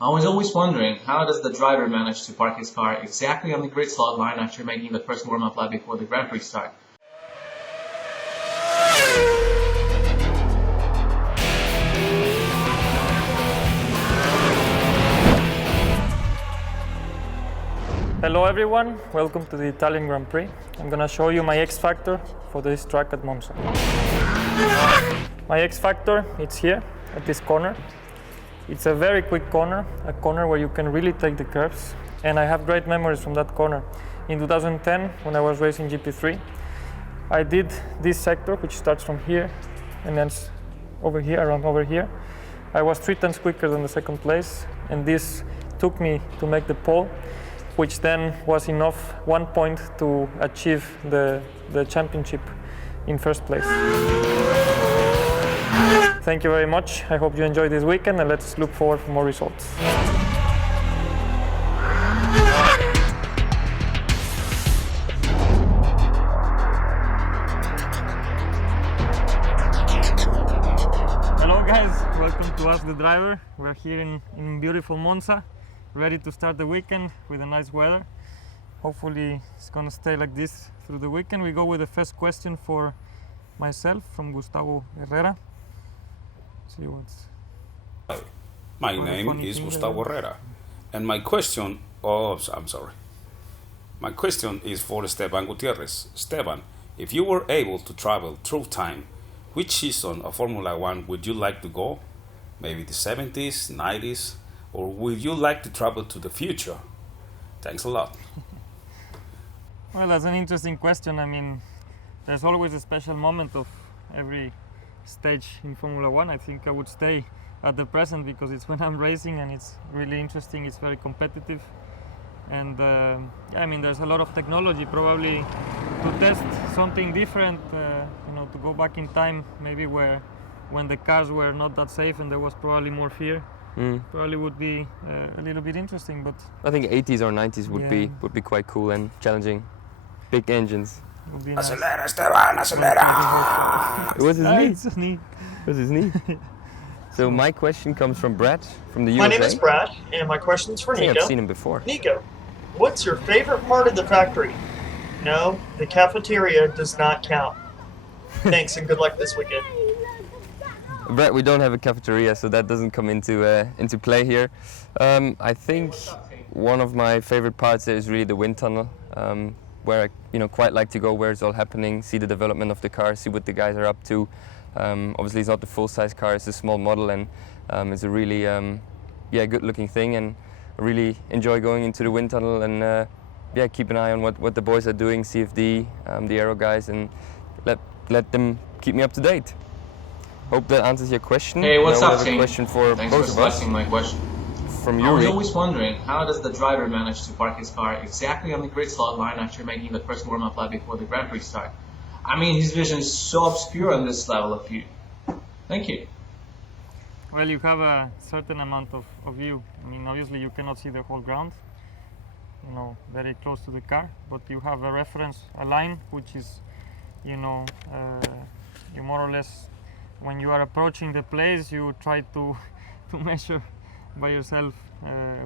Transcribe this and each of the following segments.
I was always wondering, how does the driver manage to park his car exactly on the grid slot line after making the first warm-up lap before the Grand Prix start? Hello everyone, welcome to the Italian Grand Prix. I'm gonna show you my X Factor for this track at Monza. My X Factor, it's here at this corner. It's a very quick corner, a corner where you can really take the curves, and I have great memories from that corner. In 2010, when I was racing GP3, I did this sector, which starts from here and ends over here, around over here. I was 3 tenths quicker than the second place, and this took me to make the pole, which then was enough 1 point to achieve the championship in first place. Thank you very much. I hope you enjoyed this weekend, and let's look forward for more results. Hello guys, welcome to Ask the Driver. We're here in beautiful Monza, ready to start the weekend with a nice weather. Hopefully it's gonna stay like this through the weekend. We go with the first question for myself from Gustavo Herrera. See what's... Hi, my name is Gustavo Herrera, and my question, my question is for Esteban Gutierrez. Esteban, if you were able to travel through time, which season of Formula One would you like to go? Maybe the 70s, 90s, or would you like to travel to the future? Thanks a lot. Well, that's an interesting question. I mean, there's always a special moment of every stage in Formula One. I think I would stay at the present because it's when I'm racing and it's really interesting, it's very competitive. And yeah, I mean, there's a lot of technology probably to test something different, you know, to go back in time, maybe when the cars were not that safe and there was probably more fear. Probably would be a little bit interesting, but I think 80s or 90s would be quite cool and challenging. Big engines. Nice. Acelera, Esteban, acelera! It was his knee. It's his knee. It was his knee. So my question comes from Brad from the USA. My name is Brad, and my question's for I think Nico. I've seen him before. Nico, what's your favorite part of the factory? No, the cafeteria does not count. Thanks, and good luck this weekend. Brad, we don't have a cafeteria, so that doesn't come into play here. I think one of my favorite parts there is really the wind tunnel, where I quite like to go where it's all happening, see the development of the car, see what the guys are up to. Obviously, it's not the full-size car; it's a small model, and it's a really good-looking thing. And I really enjoy going into the wind tunnel and keep an eye on what the boys are doing, CFD, the aero guys, and let them keep me up to date. Hope that answers your question. Hey, what's up, team? Question for Thanks both for of us. selecting my question. From I was Yuriy. always wondering, how does the driver manage to park his car exactly on the grid slot line after making the first warm-up lap before the Grand Prix start? I mean, his vision is so obscure on this level of view. Thank you. Well, you have a certain amount of view. I mean, obviously you cannot see the whole ground, you know, very close to the car, but you have a reference, a line, which is, you know, you more or less, when you are approaching the place, you try to measure by yourself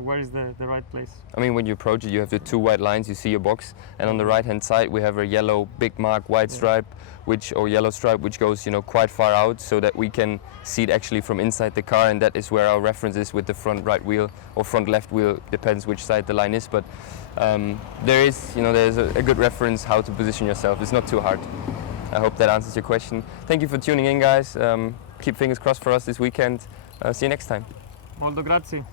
where is the right place. I mean, when you approach it, you have the 2 white lines, you see your box, and on the right-hand side we have a yellow big mark, white stripe, or yellow stripe, which goes, quite far out, so that we can see it actually from inside the car, and that is where our reference is with the front right wheel or front left wheel, depends which side the line is. But there's a good reference how to position yourself. It's not too hard. I hope that answers your question. Thank you for tuning in, guys. Keep fingers crossed for us this weekend. See you next time. Molto grazie.